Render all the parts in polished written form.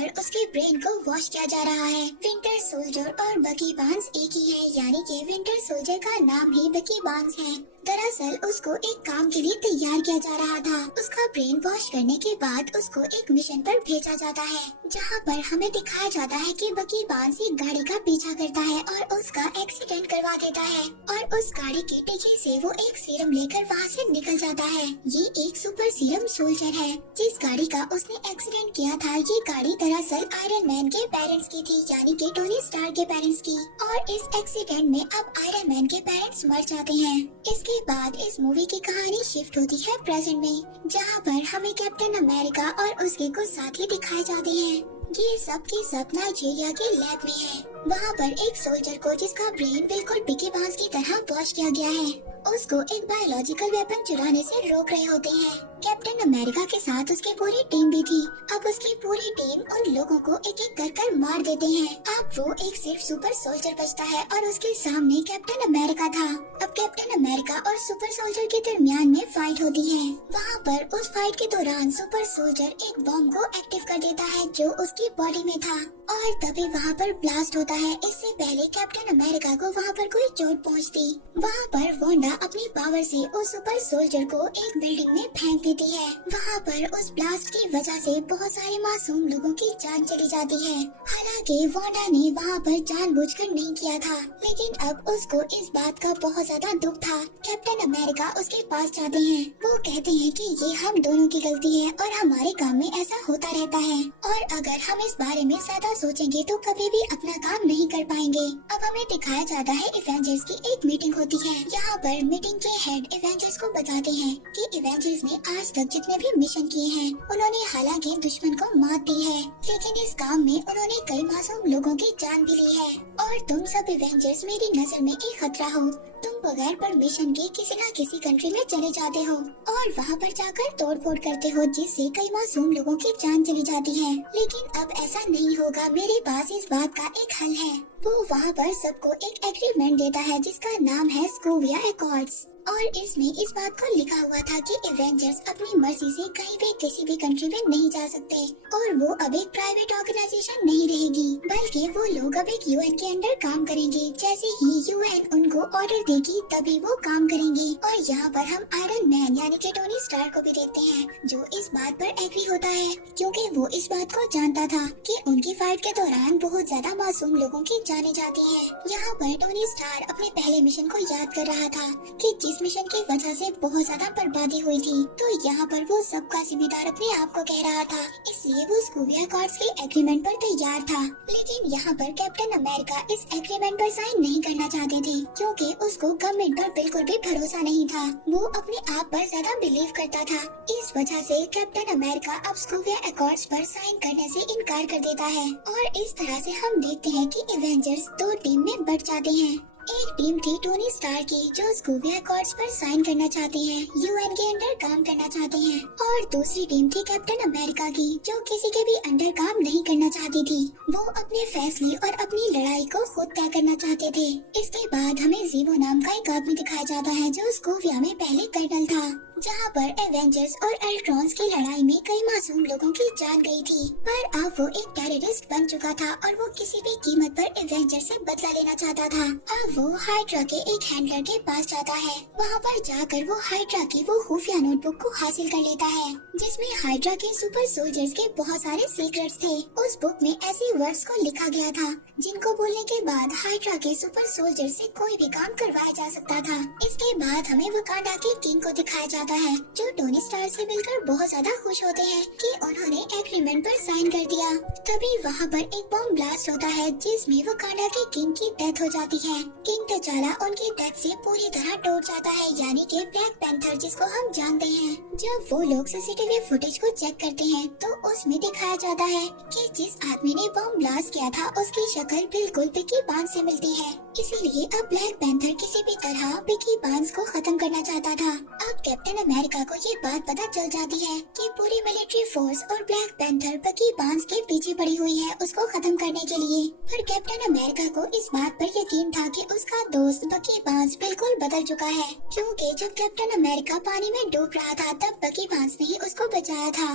पर उसके ब्रेन को वॉश किया जा रहा है। विंटर सोल्जर और बकी बार्न्स एक ही है, यानी कि विंटर सोल्जर का नाम ही बकी बार्न्स है। दरअसल उसको एक काम के लिए तैयार किया जा रहा था। उसका ब्रेन वॉश करने के बाद उसको एक मिशन पर भेजा जाता है, जहाँ पर हमें दिखाया जाता है कि बकी बार्न्स एक गाड़ी का पीछा करता है और उसका एक्सीडेंट करवा देता है और उस गाड़ी की डिक्की से वो एक सीरम लेकर वहाँ से निकल जाता है। ये एक सुपर सीरम सोल्जर है। जिस गाड़ी का उसने एक्सीडेंट किया था, ये गाड़ी दरअसल आयरन मैन के पेरेंट्स की थी, यानी कि टोनी स्टार्क के पेरेंट्स की। और इस एक्सीडेंट में अब आयरन मैन के पेरेंट्स मर जाते हैं। इसके बाद इस मूवी की कहानी शिफ्ट होती है प्रेजेंट में, जहाँ पर हमें कैप्टन अमेरिका और उसके कुछ साथी दिखाए जाते हैं। ये सब के सब नाइजीरिया के लैब में है। वहाँ पर एक सोल्जर को, जिसका ब्रेन बिल्कुल बिकी बार्न्स की तरह वॉश किया गया है, उसको एक बायोलॉजिकल वेपन चुराने से रोक रहे होते हैं। कैप्टन अमेरिका के साथ उसकी पूरी टीम भी थी। अब उसकी पूरी टीम उन लोगों को एक एक कर मार देते हैं। अब वो एक सिर्फ सुपर सोल्जर बचता है और उसके सामने कैप्टन अमेरिका था। अब कैप्टन अमेरिका और सुपर सोल्जर के दरमियान में फाइट होती है। वहाँ पर उस फाइट के दौरान सुपर सोल्जर एक बॉम्ब को एक्टिव कर देता है जो उसकी बॉडी में था और तभी वहाँ पर ब्लास्ट होता है। इससे पहले कैप्टन अमेरिका को वहाँ पर कोई चोट पहुँचती। वहाँ पर वांडा अपनी पावर से उस सुपर सोल्जर को एक बिल्डिंग में फेंक देती है। वहाँ पर उस ब्लास्ट की वजह से बहुत सारे मासूम लोगों की जान चली जाती है। हालांकि वांडा ने वहाँ पर जानबूझकर नहीं किया था, लेकिन अब उसको इस बात का बहुत ज्यादा दुख था। कैप्टन अमेरिका उसके पास जाते हैं। वो कहते हैं कि ये हम दोनों की गलती है और हमारे काम में ऐसा होता रहता है और अगर हम इस बारे में ज्यादा सोचेंगे तो कभी भी अपना काम नहीं कर पाएंगे। अब हमें दिखाया जाता है एवेंजर्स की एक मीटिंग होती है। यहाँ पर मीटिंग के हेड एवेंजर्स को बताते हैं कि एवेंजर्स ने आज तक जितने भी मिशन किए हैं, उन्होंने हालांकि दुश्मन को मात दी है, लेकिन इस काम में उन्होंने कई मासूम लोगों की जान भी ली है और तुम सब एवेंजर्स मेरी नजर में एक खतरा हो। तुम बगैर परमिशन के किसी न किसी कंट्री में चले जाते हो और वहाँ पर जाकर तोड़ फोड़ करते हो, जिससे कई मासूम लोगों की जान चली जाती है। लेकिन अब ऐसा नहीं होगा, मेरे पास इस बात का एक हल है। वो वहाँ पर सबको एक एग्रीमेंट देता है जिसका नाम है स्कोविया एकॉर्ड्स और इसमें इस बात को लिखा हुआ था कि एवेंजर्स अपनी मर्जी से कहीं भी किसी भी कंट्री में नहीं जा सकते और वो अब एक प्राइवेट ऑर्गेनाइजेशन नहीं रहेगी, बल्कि वो लोग अब एक यूएन के अंडर काम करेंगे। जैसे ही यूएन उनको ऑर्डर देगी तभी वो काम करेंगे। और यहाँ पर हम आयरन मैन यानी कि टोनी स्टार्क को भी देखते हैं, जो इस बात पर एग्री होता है क्योंकि वो इस बात को जानता था कि उनकी फाइट के दौरान बहुत ज्यादा मासूम लोगों की जाने जाती है। यहाँ पर टोनी स्टार्क अपने पहले मिशन को याद कर रहा था कि जिस मिशन की वजह से बहुत ज्यादा बर्बादी हुई थी, तो यहाँ पर वो सबका जिम्मेदार अपने आप को कह रहा था, इसलिए वो स्कोविया एकॉर्ड्स के एग्रीमेंट पर तैयार था। लेकिन यहाँ पर कैप्टन अमेरिका इस एग्रीमेंट पर साइन नहीं करना चाहते थे क्योंकि उसको गवर्नमेंट पर बिल्कुल भी भरोसा नहीं था। वो अपने आप पर ज्यादा बिलीव करता था। इस वजह से कैप्टन अमेरिका अब स्कोविया एकॉर्ड्स पर साइन करने से इनकार कर देता है और इस तरह से हम देखते हैं कि एवेंजर्स दो टीम में बट जाते हैं। एक टीम थी टोनी स्टार की, जो स्कोविया एकॉर्ड्स पर साइन करना चाहते हैं, यूएन के अंडर काम करना चाहते हैं, और दूसरी टीम थी कैप्टन अमेरिका की, जो किसी के भी अंडर काम नहीं करना चाहती थी। वो अपने फैसले और अपनी लड़ाई को खुद तय करना चाहते थे। इसके बाद हमें जीवो नाम का एक आदमी दिखाया जाता है जो स्कोविया में पहले कर्नल था, जहाँ पर एवेंजर्स और अल्ट्रॉन्स की लड़ाई में कई मासूम लोगों की जान गई थी, पर अब वो एक टेररिस्ट बन चुका था और वो किसी भी कीमत पर एवेंजर्स से बदला लेना चाहता था। अब वो हाइड्रा के एक हैंडलर के पास जाता है। वहाँ पर जाकर वो हाइड्रा की वो खुफिया नोटबुक को हासिल कर लेता है, जिसमें हाइड्रा के सुपर सोल्जर्स के बहुत सारे सीक्रेट्स थे। उस बुक में ऐसे वर्ड्स को लिखा गया था जिनको बोलने के बाद हाइड्रा के सुपर सोल्जर से कोई भी काम करवाया जा सकता था। इसके बाद हमें वकांडा के किंग को दिखाया जाता है, जो टोनी स्टार से मिलकर बहुत ज्यादा खुश होते हैं कि उन्होंने एग्रीमेंट पर साइन कर दिया। तभी वहाँ पर एक बॉम्ब ब्लास्ट होता है जिसमें वकांडा के किंग की डेथ हो जाती है। किंग तचाला उनकी डेथ से पूरी तरह टूट जाता है, यानी कि ब्लैक पैंथर जिसको हम जानते हैं। जब वो लोग सीसीटीवी फुटेज को चेक करते हैं तो उसमें दिखाया जाता है कि जिस आदमी ने बॉम्ब ब्लास्ट किया था उसकी शक्ल बिल्कुल बिकी बार्न्स से मिलती है। इसीलिए अब ब्लैक पैंथर किसी भी तरह बिकी बार्न्स को खत्म करना चाहता था। अब कैप्टन अमेरिका को ये बात पता चल जाती है कि पूरी मिलिट्री फोर्स और ब्लैक पैंथर बिकी बार्न्स के पीछे पड़ी हुई है उसको खत्म करने के लिए। पर कैप्टन अमेरिका को इस बात पर यकीन था कि उसका दोस्त बकी बार्न्स बिल्कुल बदल चुका है, क्योंकि जब कैप्टन अमेरिका पानी में डूब रहा था तब बकी बार्न्स ने ही उसको बचाया था।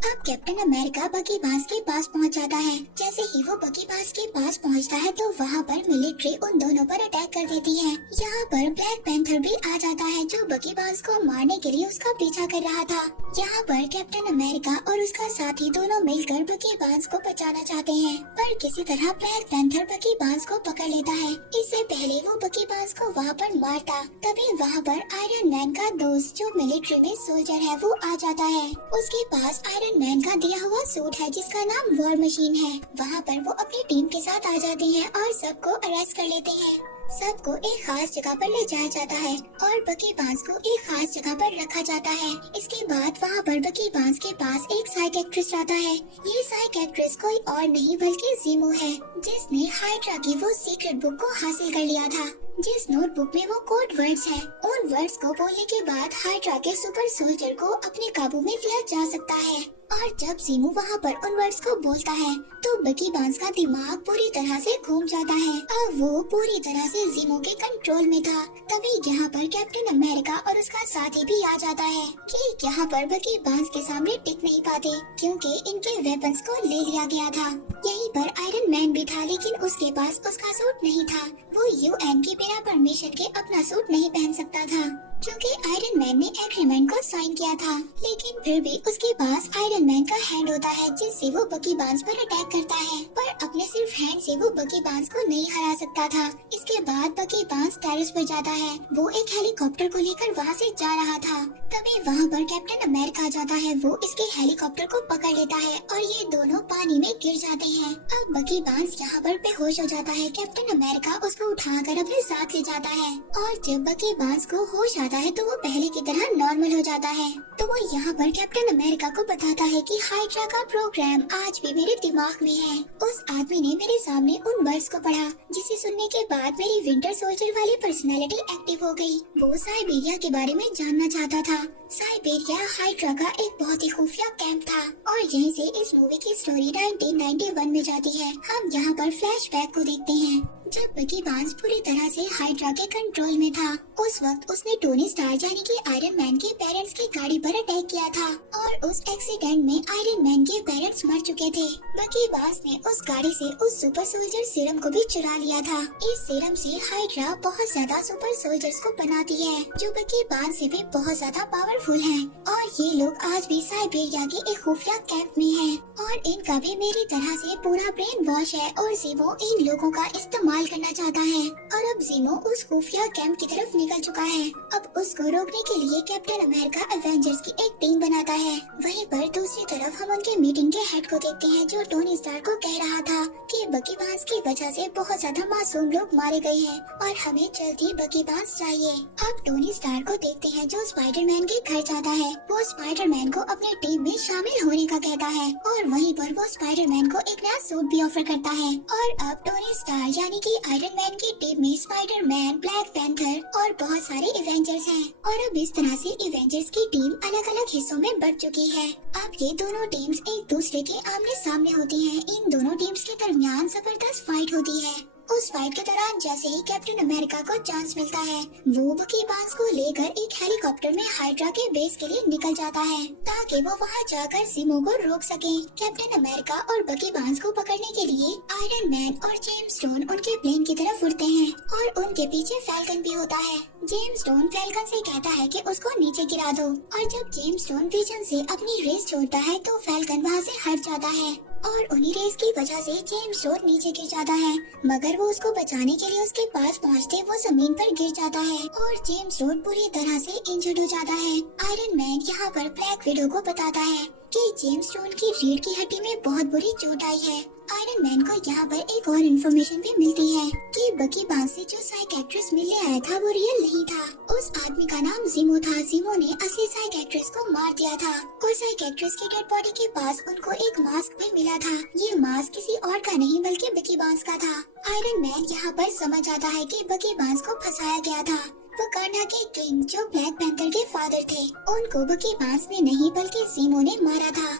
अब कैप्टन अमेरिका बकी बांस के पास पहुंच जाता है। जैसे ही वो बकी बांस के पास पहुंचता है तो वहाँ पर मिलिट्री उन दोनों पर अटैक कर देती है। यहाँ पर ब्लैक पैंथर भी आ जाता है जो बकी बांस को मारने के लिए उसका पीछा कर रहा था। यहाँ पर कैप्टन अमेरिका और उसका साथी दोनों मिलकर बकी बांस को बचाना चाहते हैं, पर किसी तरह ब्लैक पैंथर बकी बांस को पकड़ लेता है। इससे पहले वो बकी बांस को वहाँ पर मारता, तभी वहाँ पर आयरन मैन का दोस्त जो मिलिट्री में सोल्जर है वो आ जाता है। उसके पास आयरन मैन का दिया हुआ सूट है जिसका नाम वॉर मशीन है। वहाँ पर वो अपनी टीम के साथ आ जाते हैं और सबको अरेस्ट कर लेते हैं। सबको एक खास जगह पर ले जाया जाता है और बकी बांस को एक खास जगह पर रखा जाता है। इसके बाद वहाँ पर बकी बांस के पास एक साइकियाट्रिस्ट आता है। ये साइकियाट्रिस्ट कोई और नहीं बल्कि ज़ीमो है, जिसने हाइड्रा की वो सीक्रेट बुक को हासिल कर लिया था, जिस नोटबुक में वो कोड वर्ड्स है। उन वर्ड्स को बोलने के बाद हाइड्रा के सुपर सोल्जर को अपने काबू में लिया जा सकता है। और जब ज़ीमो वहाँ पर उन वर्ड्स को बोलता है तो बकी बांस का दिमाग पूरी तरह से घूम जाता है और वो पूरी तरह से ज़ीमो के कंट्रोल में था। तभी यहाँ पर कैप्टन अमेरिका और उसका साथी भी आ जाता है कि यहाँ पर बकी बांस के सामने टिक नहीं पाते क्योंकि इनके वेपन्स को ले लिया गया था। यहीं पर आयरन मैन भी था, लेकिन उसके पास उसका सूट नहीं था। वो यूएन की बिना परमिशन के अपना सूट नहीं पहन सकता था क्योंकि आयरन मैन ने एग्रीमेंट को साइन किया था, लेकिन फिर भी उसके पास आयरन मैन का हैंड होता है जिससे वो बकी बांस पर अटैक करता है, पर अपने सिर्फ हैंड से वो बकी बांस को नहीं हरा सकता था। इसके बाद बकी बांस टेरेस पर जाता है। वो एक हेलीकॉप्टर को लेकर वहाँ से जा रहा था, तभी वहाँ पर कैप्टन अमेरिका जाता है। वो इसके हेलीकॉप्टर को पकड़ लेता है और ये दोनों पानी में गिर जाते हैं। अब बकी बांस यहाँ पर बेहोश हो जाता है। कैप्टन अमेरिका उसको उठाकर अपने साथ ले जाता है और जब बकी बांस को होश आता है तो वो पहले की तरह नॉर्मल हो जाता है। तो वो यहाँ पर कैप्टन अमेरिका को बताता है कि हाइड्रा का प्रोग्राम आज भी मेरे दिमाग में है। उस आदमी ने मेरे सामने उन वर्ड्स को पढ़ा जिसे सुनने के बाद मेरी विंटर सोल्जर वाली पर्सनालिटी एक्टिव हो गई। वो साइबेरिया के बारे में जानना चाहता था। साइबेरिया हाइड्रा का एक बहुत ही खुफिया कैंप था और यहीं से इस मूवी की स्टोरी 1991 में जाती है। हम यहाँ पर फ्लैशबैक को देखते हैं। जब बकी बांस पूरी तरह से हाइड्रा के कंट्रोल में था, उस वक्त उसने टोनी स्टार्क यानी कि आयरन मैन के पेरेंट्स की गाड़ी पर अटैक किया था और उस एक्सीडेंट में आयरन मैन के पेरेंट्स मर चुके थे। बकी बांस ने उस गाड़ी से उस सुपर सोल्जर सीरम को भी चुरा लिया था। इस सीरम से हाइड्रा बहुत ज्यादा सुपर सोल्जर्स को बनाती है जो बकी बांस से भी बहुत ज्यादा पावरफुल हैं और ये लोग आज भी साइबेरिया के एक खुफिया कैंप में हैं और इनका भी मेरी तरह से पूरा ब्रेन वॉश है और ज़ीमो इन लोगों का इस्तेमाल करना चाहता है। और अब ज़ीमो उस खुफिया कैंप की तरफ निकल चुका है। अब उसको रोकने के लिए कैप्टन अमेरिका एवेंजर्स की एक टीम बनाता है। वहीं पर दूसरी तरफ हम उनके मीटिंग के हेड को देखते हैं जो टोनी स्टार्क को कह रहा था कि बकी बांस की वजह से बहुत ज्यादा मासूम लोग मारे गए हैं और हमें जल्दी बकी बांस चाहिए। अब टोनी स्टार्क को देखते हैं जो स्पाइडरमैन के घर जाता है। वो स्पाइडरमैन को अपनी टीम में शामिल होने का कहता है और वहीं पर वो स्पाइडरमैन को एक नया सूट भी ऑफर करता है। और अब टोनी स्टार्क यानी कि आयरन मैन की टीम में स्पाइडरमैन, ब्लैक पैंथर और बहुत सारे इवेंजर्स हैं और अब इस तरह से इवेंजर्स की टीम अलग अलग हिस्सों में बढ़ चुकी है। अब ये दोनों टीम्स एक दूसरे के आमने सामने होती हैं। इन दोनों टीम्स के दरमियान जबरदस्त फाइट होती है। उस फाइट के दौरान जैसे ही कैप्टन अमेरिका को चांस मिलता है, वो बकी बांस को लेकर एक हेलीकॉप्टर में हाइड्रा के बेस के लिए निकल जाता है ताकि वो वहां जाकर ज़ीमो को रोक सके। कैप्टन अमेरिका और बकी बांस को पकड़ने के लिए आयरन मैन और जेम्स स्टोन उनके प्लेन की तरफ उड़ते हैं और उनके पीछे फैल्कन भी होता है। जेम्स स्टोन फैल्कन से कहता है कि उसको नीचे गिरा दो और जब जेम्स स्टोन विजन से अपनी रेस छोड़ता है तो फैल्कन वहाँ से हट जाता है और उन्हीं रेस की वजह से जेम्स स्टोन नीचे गिर जाता है, मगर वो उसको बचाने के लिए उसके पास पहुंचते वो जमीन पर गिर जाता है और जेम्स स्टोन पूरी तरह से इंजर्ड हो जाता है। आयरन मैन यहाँ पर ब्लैक विडो को बताता है कि जेम्स स्टोन की रीढ़ की हड्डी में बहुत बुरी चोट आई है। आयरन मैन को यहाँ पर एक और इन्फॉर्मेशन भी मिलती है कि बकी बांस से जो साइकियाट्रिस्ट मिलने आया था वो रियल नहीं था। उस आदमी का नाम ज़ीमो था। ज़ीमो ने असली साइकियाट्रिस्ट को मार दिया था और साइकियाट्रिस्ट की डेड बॉडी के पास उनको एक मास्क भी मिला था। ये मास्क किसी और का नहीं बल्कि बकी बांस का था। आयरन मैन यहाँ पर समझ आता है कि बकी बांस को फंसाया गया था। वकांडा के किंग जो ब्लैक पैंथर के फादर थे, उनको बकी बांस ने नहीं बल्कि ज़ीमो ने मारा था।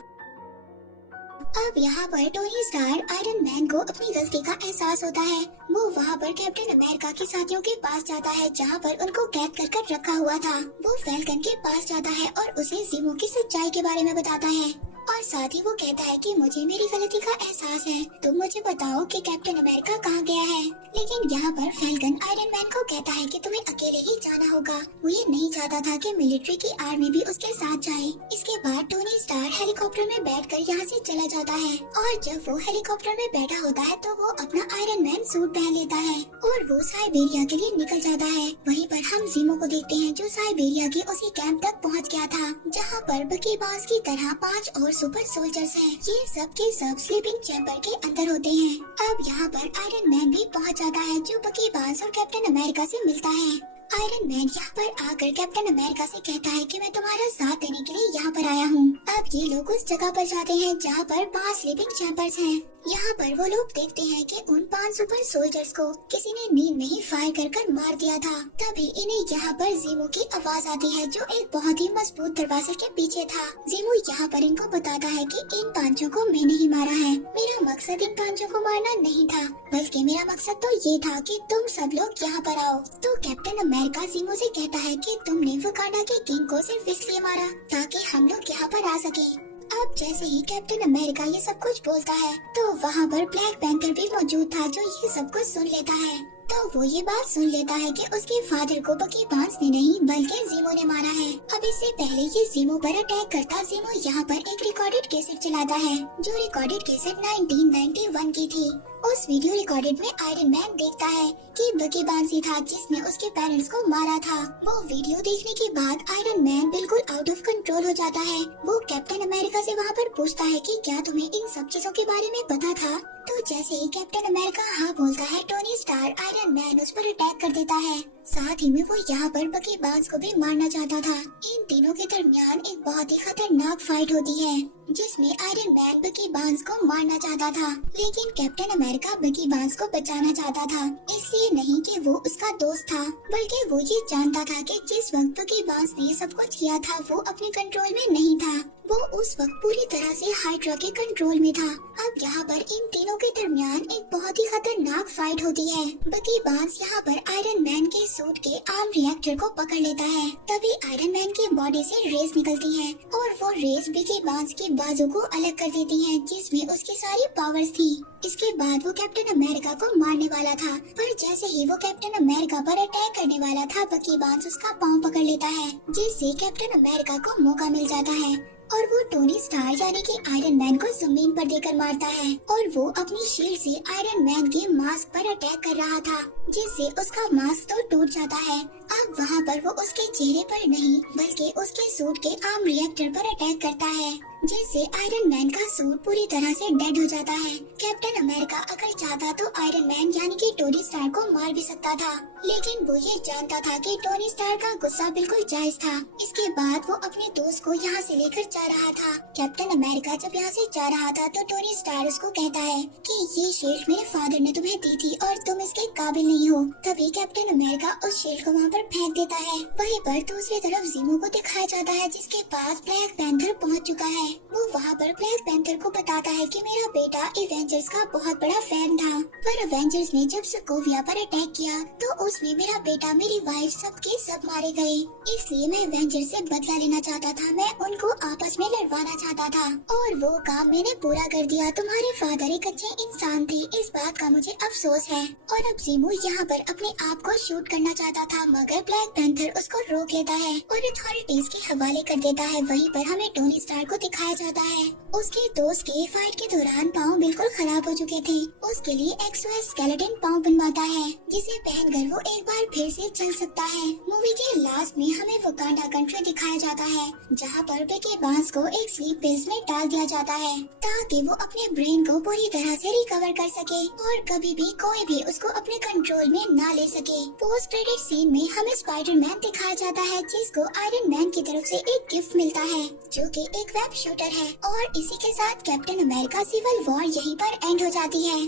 अब यहाँ पर टोनी स्टार्क आयरन मैन को अपनी गलती का एहसास होता है। वो वहाँ पर कैप्टन अमेरिका के साथियों के पास जाता है जहाँ पर उनको कैद कर रखा हुआ था। वो फैल्कन के पास जाता है और उसे ज़ीमो की सच्चाई के बारे में बताता है और साथ ही वो कहता है कि मुझे मेरी गलती का एहसास है, तुम मुझे बताओ कि कैप्टन अमेरिका कहाँ गया है। लेकिन यहाँ पर फैल्कन आयरन मैन को कहता है कि तुम्हें अकेले ही जाना होगा। वो ये नहीं चाहता था कि मिलिट्री की आर्मी भी उसके साथ जाए। इसके बाद टोनी स्टार हेलीकॉप्टर में बैठकर यहाँ से चला जाता है और जब वो हेलीकॉप्टर में बैठा होता है तो वो अपना आयरन मैन सूट पहन लेता है और वो साइबेरिया के लिए निकल जाता है। वहीं पर हम जीमो को देखते हैं जो साइबेरिया के उसी कैंप तक पहुँच गया था जहाँ पर बकी बांस की तरह 5 और सुपर सोल्जर्स हैं। ये सब के सब स्लीपिंग चैम्बर के अंदर होते हैं। अब यहाँ पर आयरन मैन भी पहुँच जाता है जो बकी बांस और कैप्टन अमेरिका से मिलता है। आयरन मैन यहाँ पर आकर कैप्टन अमेरिका से कहता है कि मैं तुम्हारा साथ देने के लिए यहाँ पर आया हूँ। अब ये लोग उस जगह पर जाते हैं जहाँ पर 5 स्लीपिंग चैम्बर्स हैं। यहाँ पर वो लोग देखते हैं कि उन 5 सुपर सोल्जर्स को किसी ने नींद में ही फायर कर मार दिया था। तभी इन्हें यहाँ पर जीमो की आवाज आती है जो एक बहुत ही मजबूत दरवाजे के पीछे था। जीमो यहाँ पर इनको बताता है कि इन 5 को मैंने ही मारा है। मेरा मकसद इन 5 को मारना नहीं था, बल्कि मेरा मकसद तो ये था कि तुम सब लोग यहाँ पर आओ। तो कैप्टन अमेरिका जीमो से कहता है कि तुमने वकांडा के किंग को सिर्फ इसलिए मारा ताकि हम लोग यहाँ पर आ सके। अब जैसे ही कैप्टन अमेरिका ये सब कुछ बोलता है तो वहाँ पर ब्लैक पैंथर भी मौजूद था जो ये सब कुछ सुन लेता है। तो वो ये बात सुन लेता है कि उसके फादर को बकी बांस ने नहीं बल्कि जीमो ने मारा है। अब इससे पहले ये जीमो पर अटैक करता जीमो यहाँ पर एक रिकॉर्डेड कैसेट चलाता है जो रिकॉर्डेड कैसेट 1991 की थी। उस वीडियो रिकॉर्डेड में आयरन मैन देखता है कि बकी बांस ही था जिसने उसके पेरेंट्स को मारा था। वो वीडियो देखने के बाद आयरन मैन बिल्कुल आउट ऑफ कंट्रोल हो जाता है। वो कैप्टन अमेरिका से वहाँ पर पूछता है कि क्या तुम्हें इन सब चीजों के बारे में पता था। तो जैसे ही कैप्टन अमेरिका हाँ बोलता है टोनी स्टार आयरन मैन उस पर अटैक कर देता है। साथ ही में वो यहाँ पर बकी बांस को भी मारना चाहता था। इन तीनों के दरमियान एक बहुत ही खतरनाक फाइट होती है जिसमें आयरन मैन बकी बांस को मारना चाहता था, लेकिन कैप्टन अमेरिका बकी बांस को बचाना चाहता था। इसलिए नहीं कि वो उसका दोस्त था, बल्कि वो ये जानता था कि जिस वक्त बकी बांस ने सब कुछ किया था वो अपने कंट्रोल में नहीं था। वो उस वक्त पूरी तरह से हाइड्रा के कंट्रोल में था। अब यहाँ पर इन तीनों के दरमियान एक बहुत ही खतरनाक फाइट होती है। बकी बांस यहाँ पर आयरन मैन के सूट के आर्म रिएक्टर को पकड़ लेता है। तभी आयरन मैन की बॉडी से रेस निकलती है और वो रेस बकी बांस के बाजू को अलग कर देती है जिसमें उसकी सारी पावर्स थी। इसके बाद वो कैप्टन अमेरिका को मारने वाला था, पर जैसे ही वो कैप्टन अमेरिका पर अटैक करने वाला था बकी बांस उसका पाँव पकड़ लेता है जिससे कैप्टन अमेरिका को मौका मिल जाता है और वो टोनी स्टार यानी कि आयरन मैन को जमीन पर देकर मारता है और वो अपनी शील्ड से आयरन मैन के मास्क पर अटैक कर रहा था जिससे उसका मास्क तो टूट जाता है। अब वहाँ पर वो उसके चेहरे पर नहीं बल्कि उसके सूट के आर्म रिएक्टर पर अटैक करता है जिससे आयरन मैन का सूट पूरी तरह से डेड हो जाता है। कैप्टन अमेरिका अगर चाहता तो आयरन मैन यानी कि टोनी स्टार को मार भी सकता था, लेकिन वो ये जानता था कि टोनी स्टार का गुस्सा बिल्कुल जायज था। इसके बाद वो अपने दोस्त को यहाँ से लेकर जा रहा था। कैप्टन अमेरिका जब यहाँ से जा रहा था तो टोनी स्टार उसको कहता है कि ये शील्ड मेरे फादर ने तुम्हें दी थी और तुम इसके काबिल नहीं हो। तभी कैप्टन अमेरिका उस शील्ड को वहाँ पर फेंक देता है। वहीं पर दूसरी तरफ जीमो को दिखाया जाता है जिसके पास ब्लैक पैंथर पहुँच चुका है। वो वहाँ पर ब्लैक पैंथर को बताता है कि मेरा बेटा एवेंजर्स का बहुत बड़ा फैन था, पर एवेंजर्स ने जब सोकोविया पर अटैक किया तो उसमें मेरा बेटा मेरी वाइफ सबके सब मारे गए। इसलिए मैं एवेंजर्स से बदला लेना चाहता था, मैं उनको आपस में लड़वाना चाहता था और वो काम मैंने पूरा कर दिया। तुम्हारे फादर एक अच्छे इंसान थे, इस बात का मुझे अफसोस है। और अब जीमो यहाँ पर अपने आप को शूट करना चाहता था मगर ब्लैक पैंथर उसको रोक लेता है और अथॉरिटीज के हवाले कर देता है। वहीं पर हमें टोनी स्टार को दिखाया जाता है उसके दोस्त के फाइट के दौरान पाँव बिल्कुल खराब हो चुके थे। उसके लिए एक्सो स्केलेटन पाँव बनवाता है जिसे पहनकर वो एक बार फिर से चल सकता है। मूवी के लास्ट में हमें वकांडा कंट्री दिखाया जाता है जहाँ पर बकी बांस को एक स्लीप पिल्स में डाल दिया जाता है ताकि वो अपने ब्रेन को पूरी तरह से रिकवर कर सके और कभी भी कोई भी उसको अपने कंट्रोल में ना ले सके। पोस्ट क्रेडिट सीन में हमें स्पाइडरमैन दिखाया जाता है जिसको आयरन मैन की तरफ से एक गिफ्ट मिलता है जो कि एक वेब शूटर है। और इसी के साथ कैप्टन अमेरिका सिविल वॉर यहीं पर एंड हो जाती है।